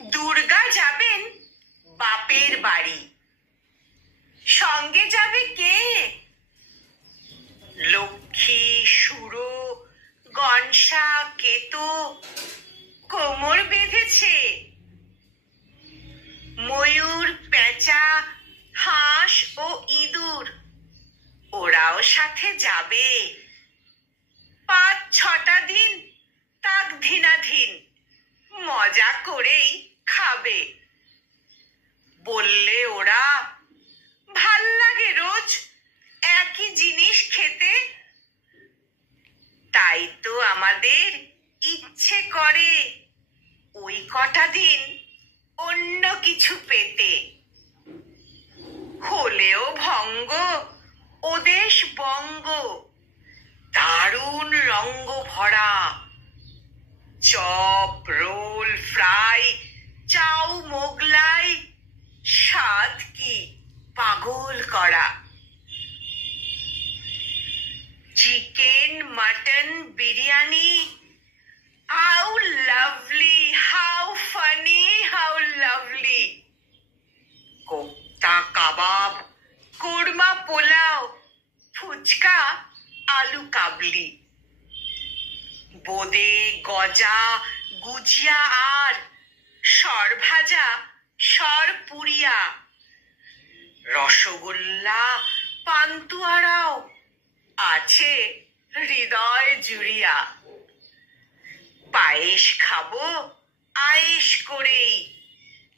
দুর্গা যাবেন বাপের বাড়ি, সঙ্গে যাবে কে? লক্ষ্মী, সুরো, গনসা, কেতো কোমর বেঁধেছে। ময়ূর, পেঁচা, হাঁস ও ইঁদুর ওরাও সাথে যাবে। ৫-৬টা দিন তাক ধিনাধীন মজা করেই খাবে। বললে ওরা, ভাল লাগে রোজ একই জিনিস খেতে, তাই তো আমাদের ইচ্ছে করে ওই কটা দিন অন্য কিছু পেতে। হলেও ভঙ্গ ওদেশ বঙ্গ, দারুণ রঙ্গ ভরা। Chop, roll, fry, chow, Mughlai, স্বাদ কি পাগল করা। Chicken, mutton, biryani, how lovely, how funny, how lovely. Kofta, kebab, korma, pulao, phuchka, আলু কাবলি। বোঁদে, গজা, গুজিয়া আর সর ভাজা, সর পুরিয়া। রসগোল্লা, পান্তুয়ারাও আছে হৃদয় জুড়িয়া। পায়েস খাবো আয়েশ করেই,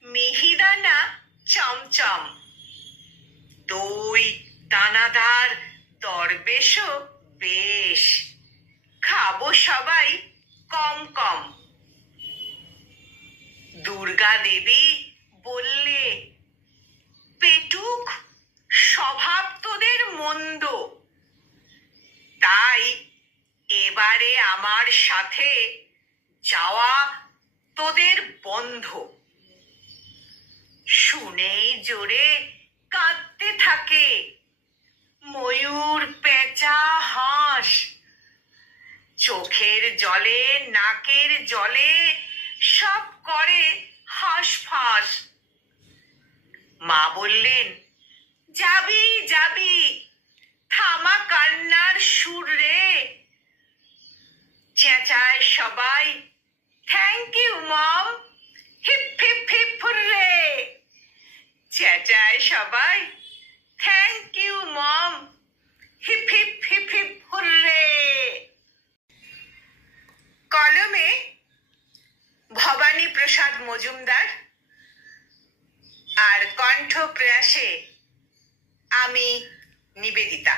মিহিদানা চমচম। দই, দানাদার, দরবেশও বেশ, খাবো সবাই কম কম। দুর্গা দেবী বললে, পেটুক স্বভাব তোদের মন্দ, তাই এবারে আমার সাথে যাওয়া তোদের বন্ধ। শুনেই জোরে কাঁদতে থাকে ময়ূর, পেঁচা, হাঁস। চোখের জলে, নাকের জলে সব করে হাঁসফাঁস। মা বললেন, যাবি যাবি, থামা কান্নার সুর রে। চেঁচায় সবাই, thank you mom, hip hip hip hurray. চেঁচায় সবাই, thank you mom, hip hip hip hip hurray. কলমে ভবানী প্রসাদ মজুমদার আর কণ্ঠ প্রয়াসে আমি নিবেদিতা।